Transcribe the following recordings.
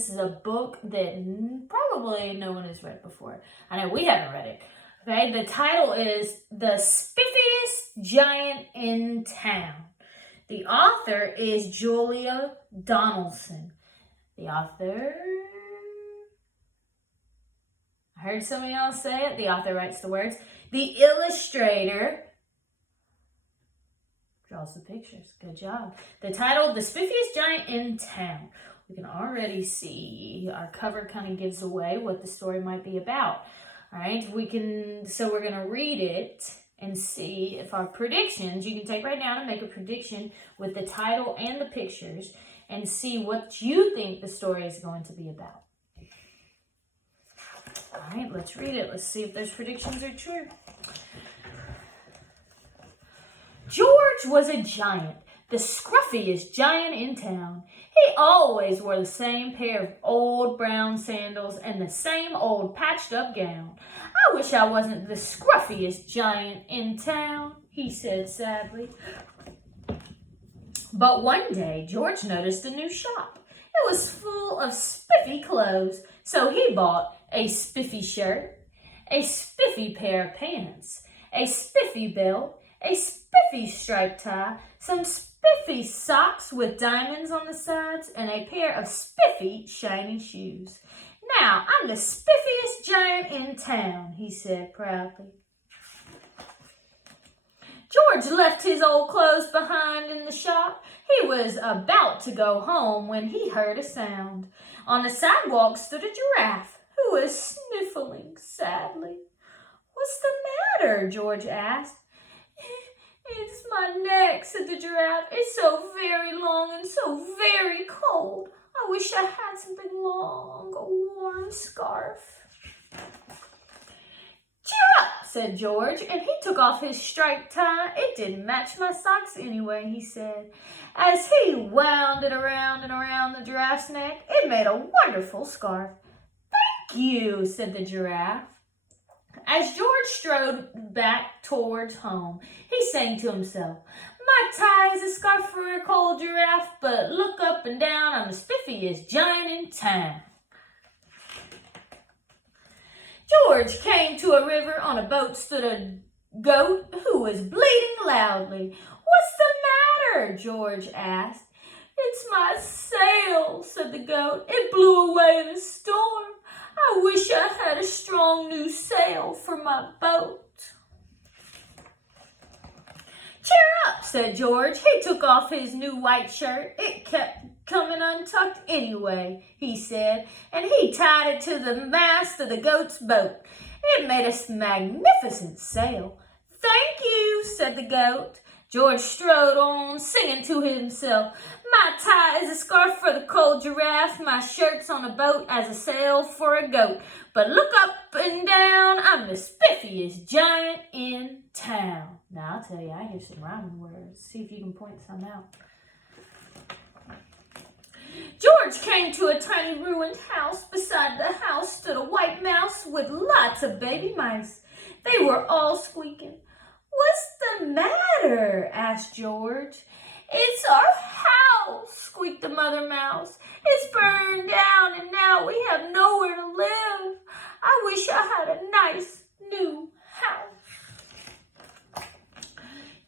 This is a book that probably no one has read before. I know we haven't read it. Okay, the title is The Spiffiest Giant in Town. The author is Julia Donaldson. The author, I heard somebody else say it. The author writes the words. The illustrator draws the pictures. Good job. The title, The Spiffiest Giant in Town. We can already see our cover kind of gives away what the story might be about. All right, so we're going to read it and see if our predictions, you can take right now and make a prediction with the title and the pictures and see what you think the story is going to be about. All right, let's read it. Let's see if those predictions are true. George was a giant, the scruffiest giant in town. He always wore the same pair of old brown sandals and the same old patched up gown. I wish I wasn't the scruffiest giant in town, he said sadly. But one day, George noticed a new shop. It was full of spiffy clothes, so he bought a spiffy shirt, a spiffy pair of pants, a spiffy belt, a spiffy striped tie, some spiffy socks with diamonds on the sides, and a pair of spiffy shiny shoes. Now, I'm the spiffiest giant in town, he said proudly. George left his old clothes behind in the shop. He was about to go home when he heard a sound. On the sidewalk stood a giraffe who was sniffling sadly. What's the matter? George asked. It's my neck, said the giraffe. It's so very long and so very cold. I wish I had something long, a warm scarf. Cheer up, said George, and he took off his striped tie. It didn't match my socks anyway, he said. As he wound it around and around the giraffe's neck, it made a wonderful scarf. Thank you, said the giraffe. As George strode back towards home, he sang to himself, My tie is a scarf for a cold giraffe, but look up and down, I'm the spiffiest giant in town. George came to a river. On a boat stood a goat who was bleating loudly. What's the matter? George asked. It's my sail, said the goat. It blew away in a storm. I wish I had a strong new sail for my boat. Cheer up, said George. He took off his new white shirt. It kept coming untucked anyway, he said, and he tied it to the mast of the goat's boat. It made a magnificent sail. Thank you, said the goat. George strode on, singing to himself. My tie is a scarf for the cold giraffe. My shirt's on a boat as a sail for a goat. But look up and down, I'm the spiffiest giant in town. Now, I'll tell you, I hear some rhyming words. See if you can point some out. George came to a tiny ruined house. Beside the house stood a white mouse with lots of baby mice. They were all squeaking. What's the matter? Asked George. It's our house, squeaked the mother mouse. It's burned down and now we have nowhere to live. I wish I had a nice new house.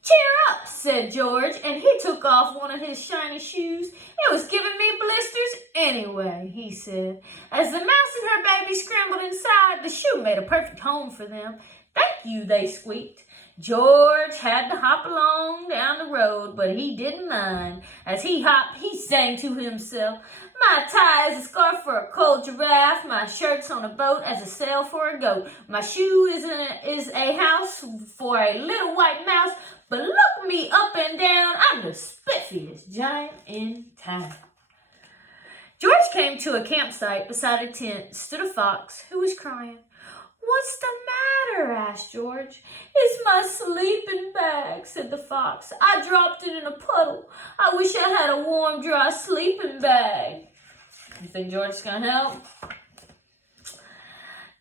Cheer up, said George, and he took off one of his shiny shoes. It was giving me blisters anyway, he said. As the mouse and her baby scrambled inside, the shoe made a perfect home for them. Thank you, they squeaked. George had to hop along down the road, but he didn't mind. As he hopped, he sang to himself, My tie is a scarf for a cold giraffe. My shirt's on a boat as a sail for a goat. My shoe is a house for a little white mouse. But look me up and down, I'm the spiffiest giant in town. George came to a campsite. Beside a tent stood a fox who was crying. What's the matter? Asked George. It's my sleeping bag, said the fox. I dropped it in a puddle. I wish I had a warm, dry sleeping bag. You think George's gonna help?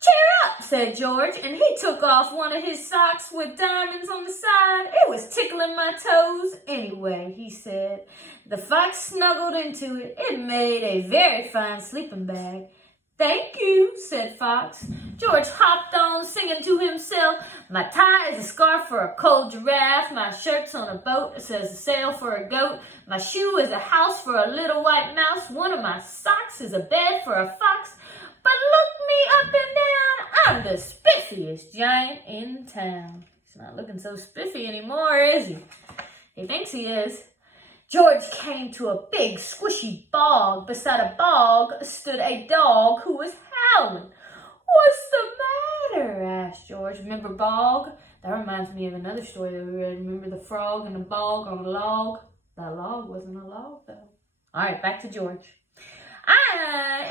Cheer up, said George, and he took off one of his socks with diamonds on the side. It was tickling my toes anyway, he said. The fox snuggled into it. It made a very fine sleeping bag. Thank you, said Fox. George hopped on, singing to himself. My tie is a scarf for a cold giraffe. My shirt's on a boat. It says a sail for a goat. My shoe is a house for a little white mouse. One of my socks is a bed for a fox. But look me up and down. I'm the spiffiest giant in town. He's not looking so spiffy anymore, is he? He thinks he is. George came to a big, squishy bog. Beside a bog stood a dog who was howling. What's the matter? Asked George. Remember Bog? That reminds me of another story that we read. Remember the frog and the bog on a log? That log wasn't a log, though. All right, back to George.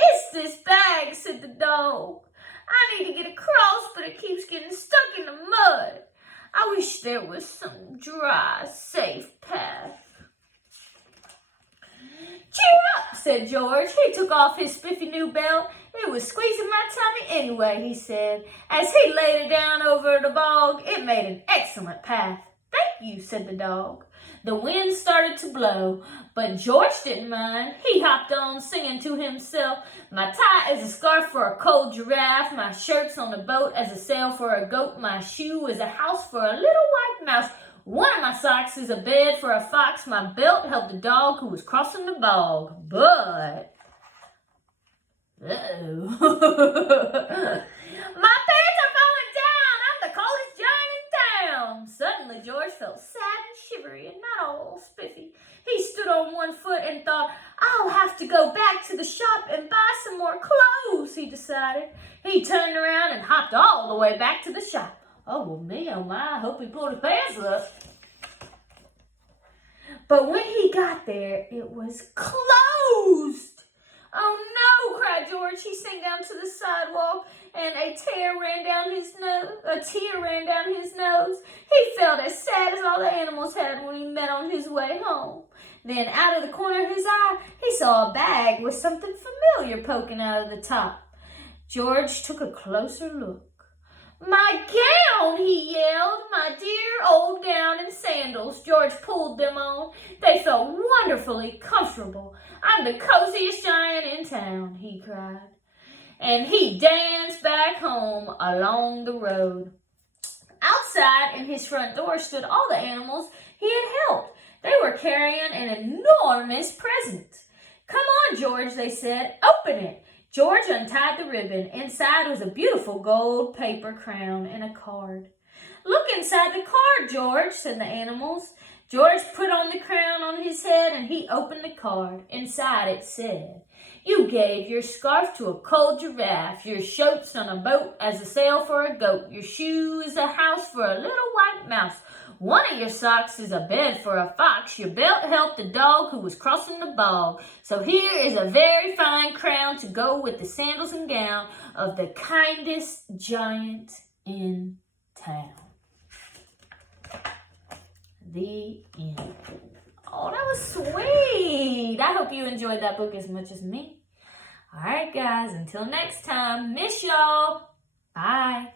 It's this bag, said the dog. I need to get across, but it keeps getting stuck in the mud. I wish there was some dry, safe path. Cheer up, said George. He took off his spiffy new belt. It was squeezing my tummy anyway, he said. As he laid it down over the bog, it made an excellent path. Thank you, said the dog. The wind started to blow, but George didn't mind. He hopped on, singing to himself. My tie is a scarf for a cold giraffe. My shirt's on a boat as a sail for a goat. My shoe is a house for a little white mouse. One of my socks is a bed for a fox. My belt held the dog who was crossing the bog. But... my pants are falling down. I'm the coldest giant in town. Suddenly, George felt sad and shivery and not all spiffy. He stood on one foot and thought, I'll have to go back to the shop and buy some more clothes, he decided. He turned around and hopped all the way back to the shop. Oh, well, me, oh my, I hope he pulled his pants up. But when he got there, it was closed. Oh no, cried George. He sank down to the sidewalk and a tear ran down his nose. He felt as sad as all the animals had when he met on his way home. Then out of the corner of his eye, he saw a bag with something familiar poking out of the top. George took a closer look. My gown, he yelled, my dear old gown and sandals. George pulled them on. They felt wonderfully comfortable. I'm the coziest giant in town, he cried. And he danced back home along the road. Outside in his front door stood all the animals he had helped. They were carrying an enormous present. Come on, George, they said. Open it. George untied the ribbon. Inside was a beautiful gold paper crown and a card. Look inside the card, George, said the animals. George put on the crown on his head and he opened the card. Inside it said, you gave your scarf to a cold giraffe, your shirt's on a boat as a sail for a goat, your shoe is a house for a little white mouse, one of your socks is a bed for a fox, your belt helped the dog who was crossing the bog. So here is a very fine crown to go with the sandals and gown of the kindest giant in town. The end. Oh, that was sweet. I hope you enjoyed that book as much as me. All right, guys, until next time, miss y'all. Bye.